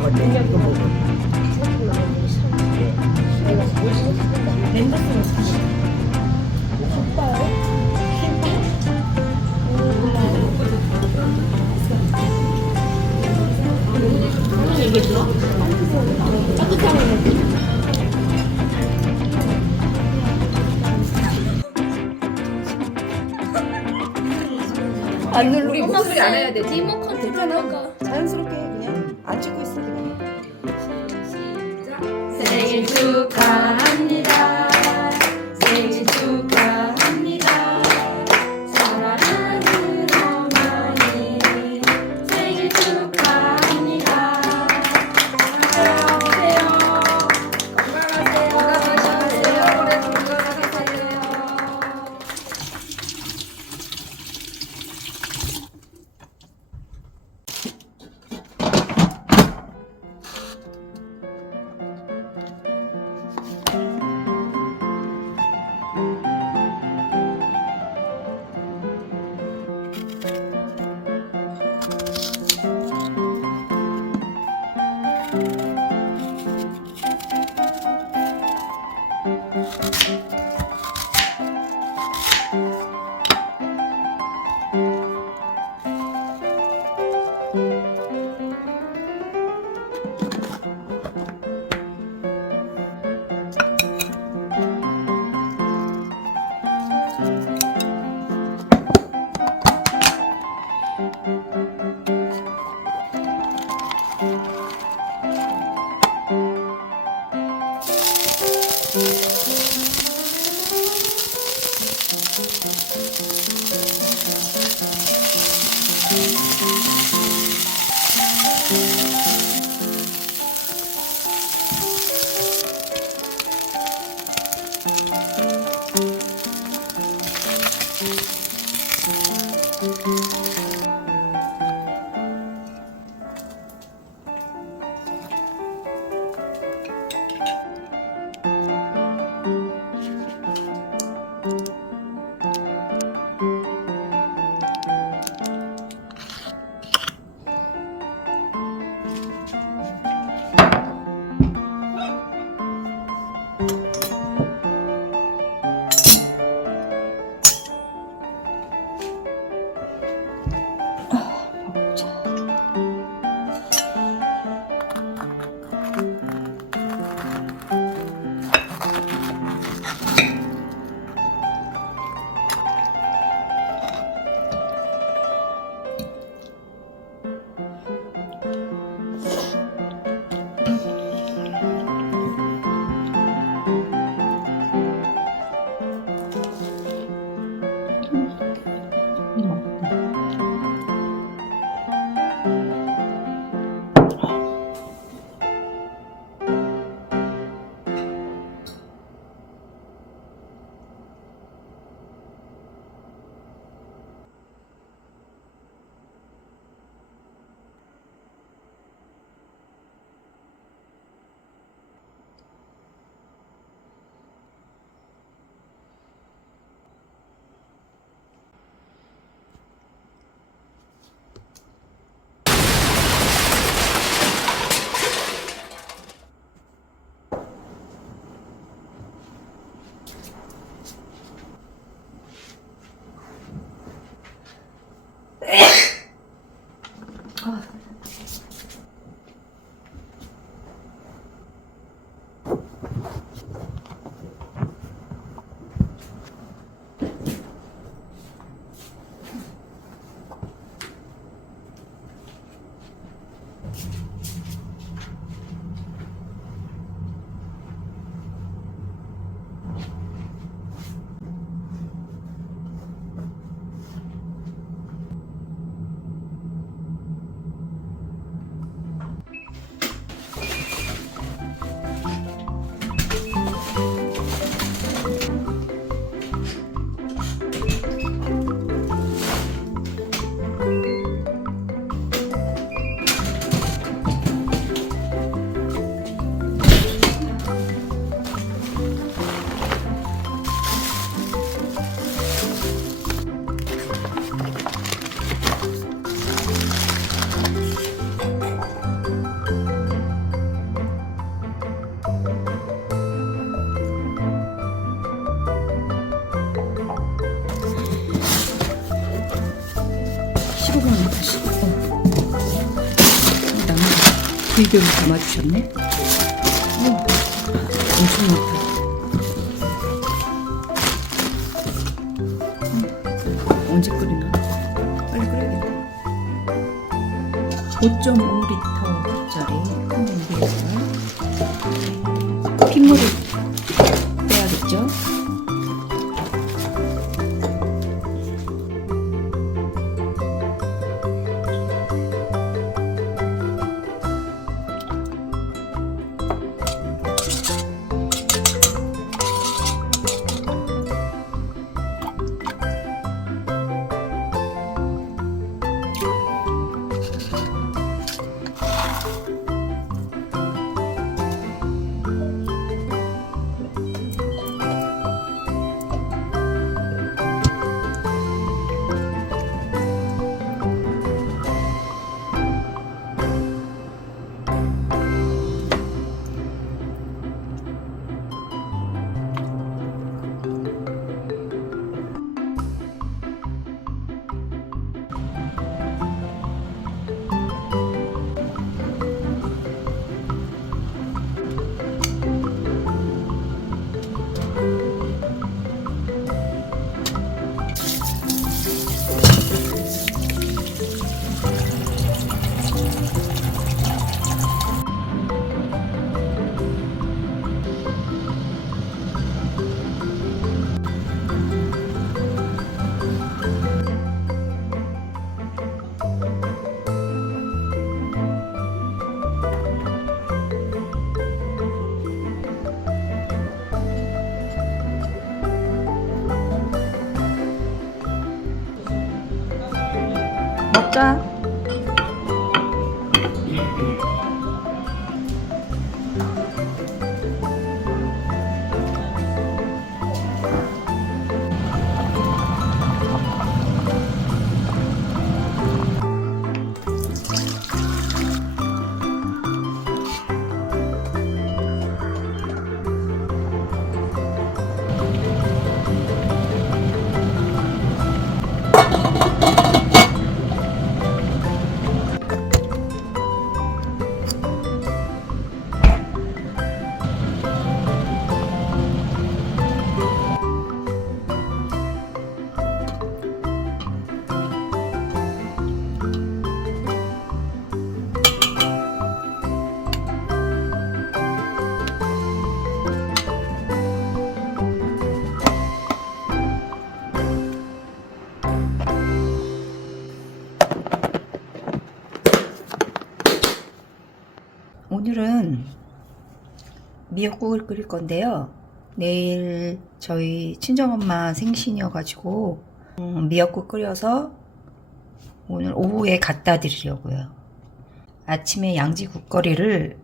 아, 안 누르고 우리 소리 안 해야 되지? 리모컨 틀잖아. 길게 담아주셨네. 어, 엄청. 음, 언제 끓이나? 빨리 끓여야겠다. 5.5리터짜리 먹자. 미역국을 끓일 건데요. 내일 저희 친정엄마 생신이어가지고 음, 미역국 끓여서 오늘 오후에 갖다 드리려고요. 아침에 양지 국거리를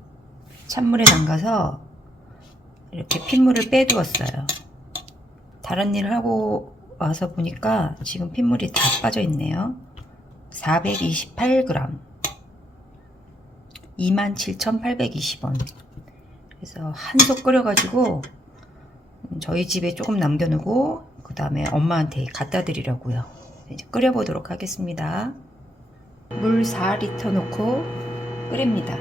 찬물에 담가서 이렇게 핏물을 빼두었어요. 다른 일을 하고 와서 보니까 지금 핏물이 다 빠져 있네요. 428g. 27,820원. 그래서 한솥 끓여가지고 저희 집에 조금 남겨놓고 그 다음에 엄마한테 갖다 드리려고요. 네, 이제 끓여보도록 하겠습니다. 물 4리터 넣고 끓입니다.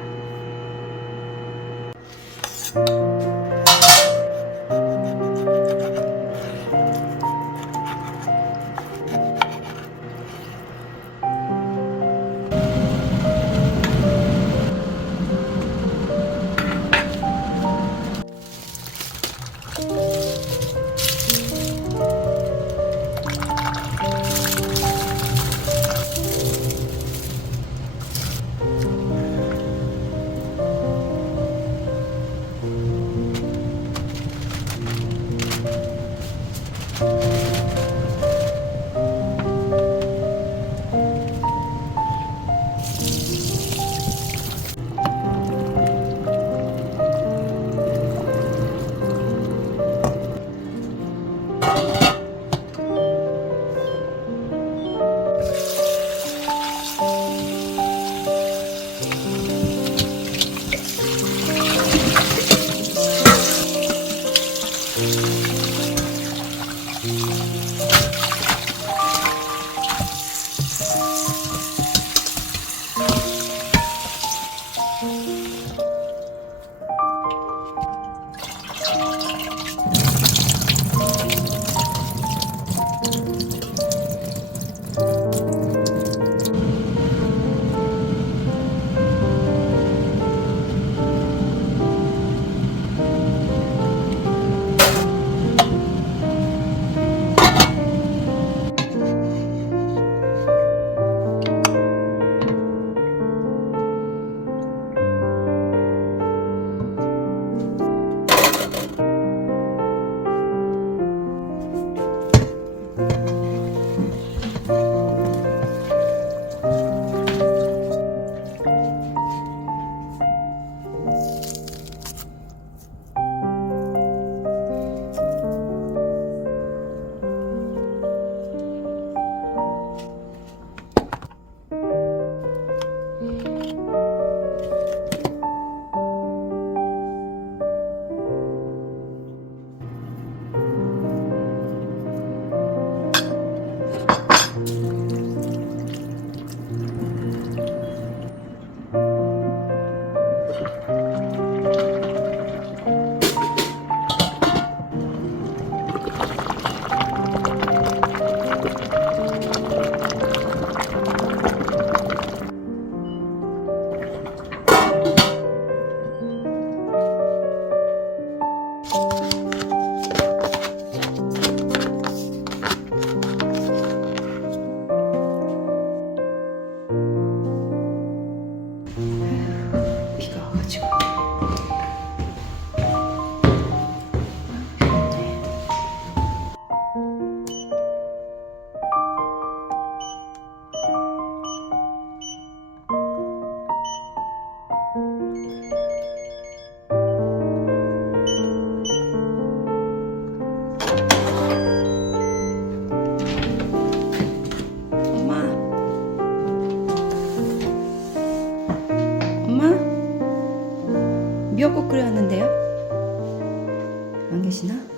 미역국 끓여왔는데요. 안 계시나?